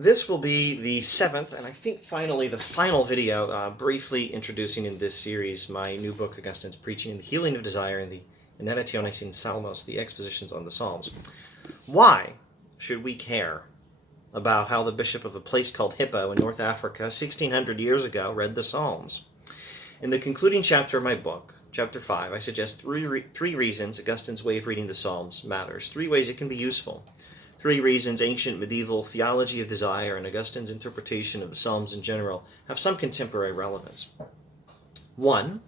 This will be the seventh, and I think finally the final video, briefly introducing in this series my new book, Augustine's Preaching and the Healing of Desire, and the Enarrationes in Psalmos, the expositions on the Psalms. Why should we care about how the bishop of a place called Hippo in North Africa 1600 years ago read the Psalms? In the concluding chapter of my book, chapter 5, I suggest three reasons Augustine's way of reading the Psalms matters, 3 ways it can be useful. 3 reasons ancient medieval theology of desire and Augustine's interpretation of the Psalms in general have some contemporary relevance. 1.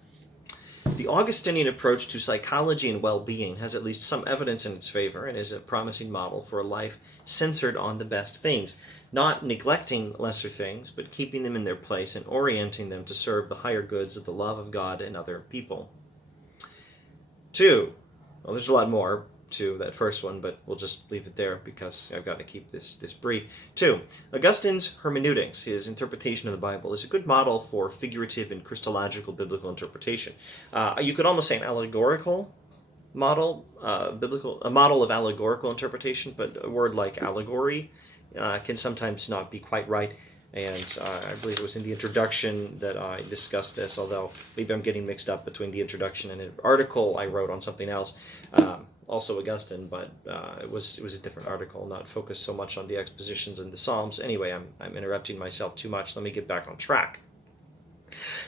The Augustinian approach to psychology and well-being has at least some evidence in its favor and is a promising model for a life centered on the best things, not neglecting lesser things, but keeping them in their place and orienting them to serve the higher goods of the love of God and other people. 2. Well, there's a lot more to that first one, but we'll just leave it there because I've got to keep this brief. 2. Augustine's hermeneutics, his interpretation of the Bible, is a good model for figurative and Christological biblical interpretation. You could almost say an allegorical model, a model of allegorical interpretation, but a word like allegory can sometimes not be quite right. And I believe it was in the introduction that I discussed this, although maybe I'm getting mixed up between the introduction and an article I wrote on something else, also Augustine, but it was a different article, not focused so much on the expositions in the Psalms. Anyway, I'm interrupting myself too much. Let me get back on track.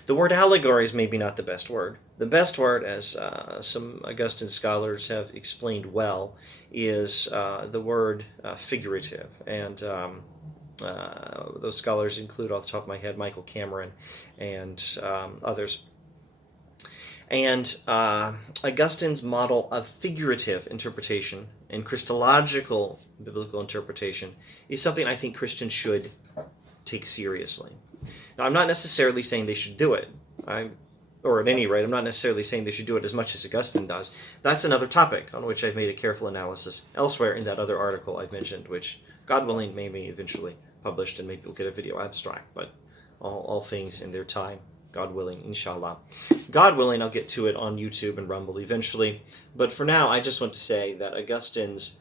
The word allegory is maybe not the best word. The best word, as some Augustine scholars have explained well, is the word figurative. And those scholars include, off the top of my head, Michael Cameron and others. And Augustine's model of figurative interpretation and Christological biblical interpretation is something I think Christians should take seriously. Now, I'm not necessarily saying they should do it, or at any rate, I'm not necessarily saying they should do it as much as Augustine does. That's another topic on which I've made a careful analysis elsewhere in that other article I've mentioned, which, God willing, may be eventually published, and maybe we'll get a video abstract, but all things in their time. God willing, inshallah. God willing, I'll get to it on YouTube and Rumble eventually. But for now, I just want to say that Augustine's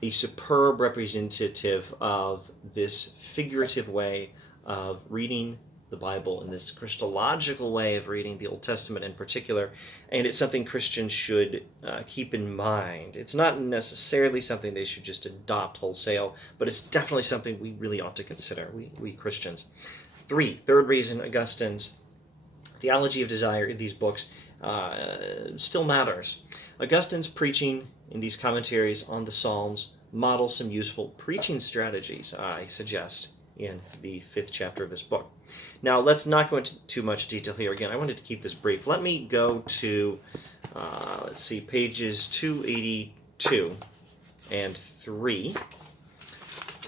a superb representative of this figurative way of reading the Bible and this Christological way of reading the Old Testament in particular. And it's something Christians should keep in mind. It's not necessarily something they should just adopt wholesale, but it's definitely something we really ought to consider, we Christians. Third reason Augustine's theology of desire in these books still matters. Augustine's preaching in these commentaries on the Psalms models some useful preaching strategies, I suggest, in the 5th chapter of this book. Now, let's not go into too much detail here. Again, I wanted to keep this brief. Let me go to, pages 282 and 3,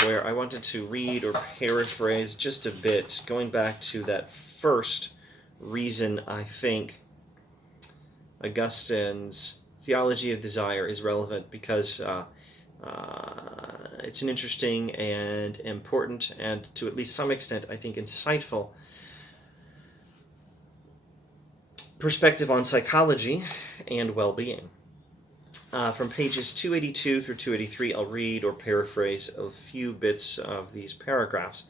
where I wanted to read or paraphrase just a bit, going back to that first reason I think Augustine's theology of desire is relevant, because it's an interesting and important and, to at least some extent, I think, insightful perspective on psychology and well-being. From pages 282 through 283, I'll read or paraphrase a few bits of these paragraphs.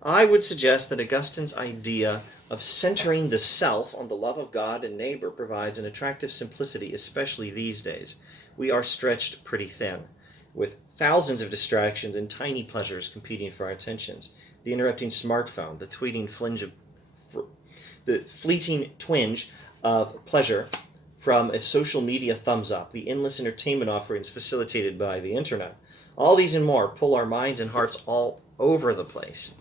I would suggest that Augustine's idea of centering the self on the love of God and neighbor provides an attractive simplicity, especially these days. We are stretched pretty thin, with thousands of distractions and tiny pleasures competing for our attentions. The interrupting smartphone, the fleeting twinge of pleasure from a social media thumbs up, the endless entertainment offerings facilitated by the internet. All these and more pull our minds and hearts all over the place.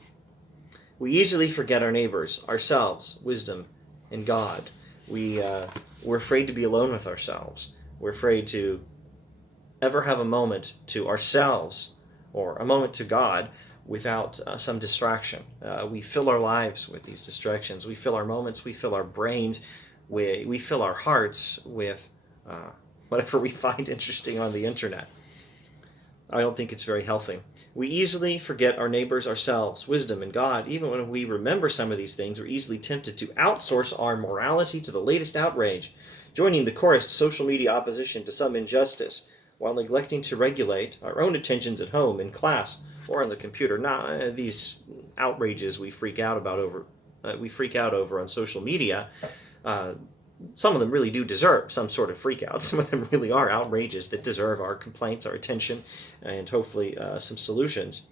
We easily forget our neighbors, ourselves, wisdom, and God. We're afraid to be alone with ourselves. We're afraid to ever have a moment to ourselves or a moment to God without some distraction. We fill our lives with these distractions. We fill our moments, we fill our brains, we fill our hearts with whatever we find interesting on the internet. I don't think it's very healthy. We easily forget our neighbors, ourselves, wisdom, and God. Even when we remember some of these things, we're easily tempted to outsource our morality to the latest outrage, joining the chorused social media opposition to some injustice, while neglecting to regulate our own attentions at home, in class, or on the computer. Now, these outrages we freak out over on social media, some of them really do deserve some sort of freak out. Some of them really are outrages that deserve our complaints, our attention, and hopefully some solutions.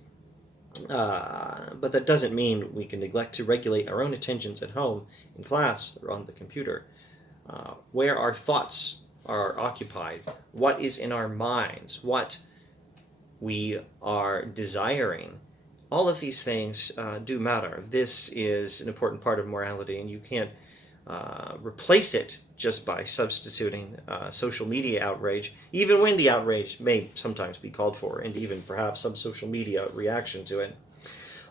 But that doesn't mean we can neglect to regulate our own attentions at home, in class, or on the computer. Where our thoughts are occupied, what is in our minds, what we are desiring. All of these things do matter. This is an important part of morality, and you can't replace it just by substituting social media outrage, even when the outrage may sometimes be called for, and even perhaps some social media reaction to it.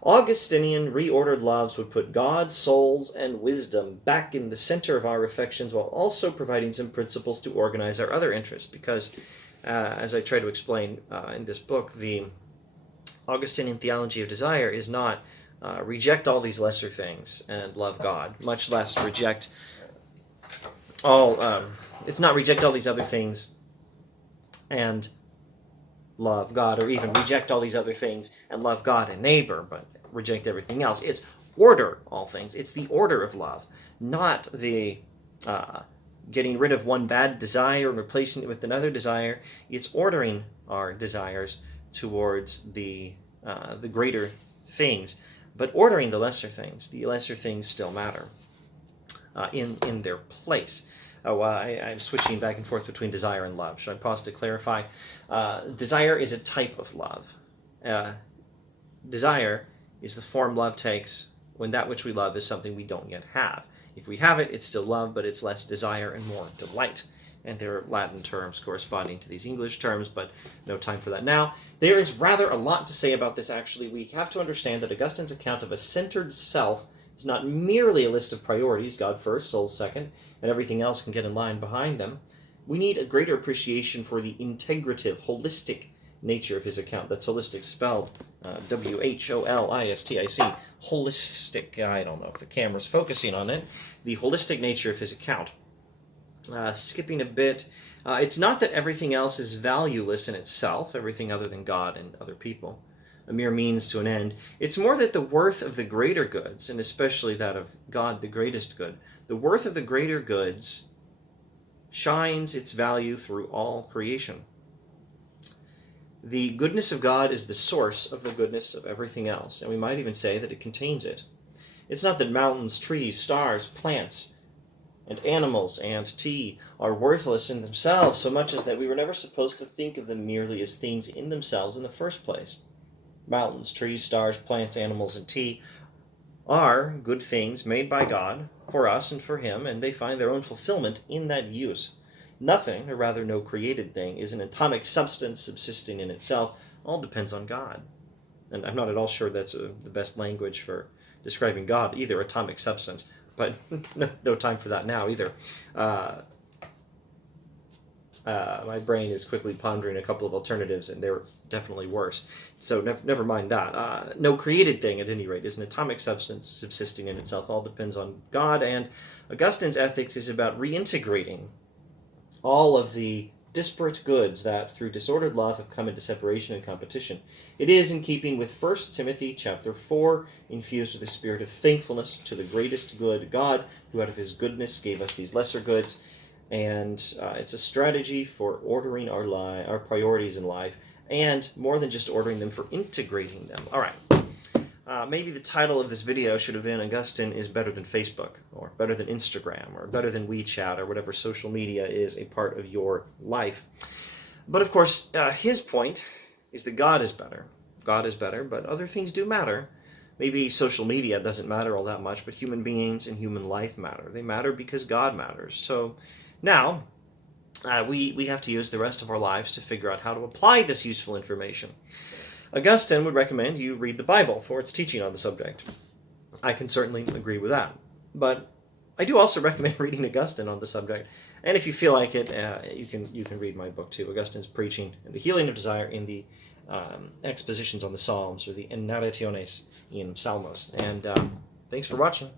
Augustinian reordered loves would put God, souls, and wisdom back in the center of our affections, while also providing some principles to organize our other interests, because as I try to explain in this book, the Augustinian theology of desire is not reject all these lesser things and love God, much less reject all, it's not reject all these other things and love God, or even reject all these other things and love God and neighbor, but reject everything else. It's order all things. It's the order of love, not the getting rid of one bad desire and replacing it with another desire. It's ordering our desires towards the greater things, but ordering the lesser things. The lesser things still matter in their place. I'm switching back and forth between desire and love. Should I pause to clarify? Desire is a type of love. Desire is the form love takes when that which we love is something we don't yet have. If we have it, it's still love, but it's less desire and more delight. And there are Latin terms corresponding to these English terms, but no time for that now. There is rather a lot to say about this, actually. We have to understand that Augustine's account of a centered self is not merely a list of priorities, God first, soul second, and everything else can get in line behind them. We need a greater appreciation for the integrative, holistic nature of his account. That's holistic spelled W-H-O-L-I-S-T-I-C. Holistic. I don't know if the camera's focusing on it. The holistic nature of his account. Skipping a bit, it's not that everything else is valueless in itself, everything other than God and other people, a mere means to an end. It's more that the worth of the greater goods, and especially that of God, the greatest good, the worth of the greater goods shines its value through all creation. The goodness of God is the source of the goodness of everything else, and we might even say that it contains it. It's not that mountains, trees, stars, plants, and animals and tea are worthless in themselves so much as that we were never supposed to think of them merely as things in themselves in the first place. Mountains, trees, stars, plants, animals, and tea are good things made by God for us and for him, and they find their own fulfillment in that use. Nothing, or rather no created thing, is an atomic substance subsisting in itself. All depends on God. And I'm not at all sure that's the best language for describing God, either, atomic substance. But no time for that now either. My brain is quickly pondering a couple of alternatives, and they're definitely worse. So never mind that. No created thing, at any rate, is an atomic substance subsisting in itself. All depends on God, and Augustine's ethics is about reintegrating all of the disparate goods that, through disordered love, have come into separation and competition. It is in keeping with 1 Timothy chapter 4, infused with the spirit of thankfulness to the greatest good, God, who out of his goodness gave us these lesser goods. And it's a strategy for ordering our priorities in life, and more than just ordering them, for integrating them. All right. Maybe the title of this video should have been Augustine is better than Facebook, or better than Instagram, or better than WeChat, or whatever social media is a part of your life. But of course, his point is that God is better. God is better, but other things do matter. Maybe social media doesn't matter all that much, but human beings and human life matter. They matter because God matters. So now, we have to use the rest of our lives to figure out how to apply this useful information. Augustine would recommend you read the Bible for its teaching on the subject. I can certainly agree with that. But I do also recommend reading Augustine on the subject. And if you feel like it, you can read my book too, Augustine's Preaching and the Healing of Desire in the expositions on the Psalms, or the Enarrationes in Psalmos. And thanks for watching.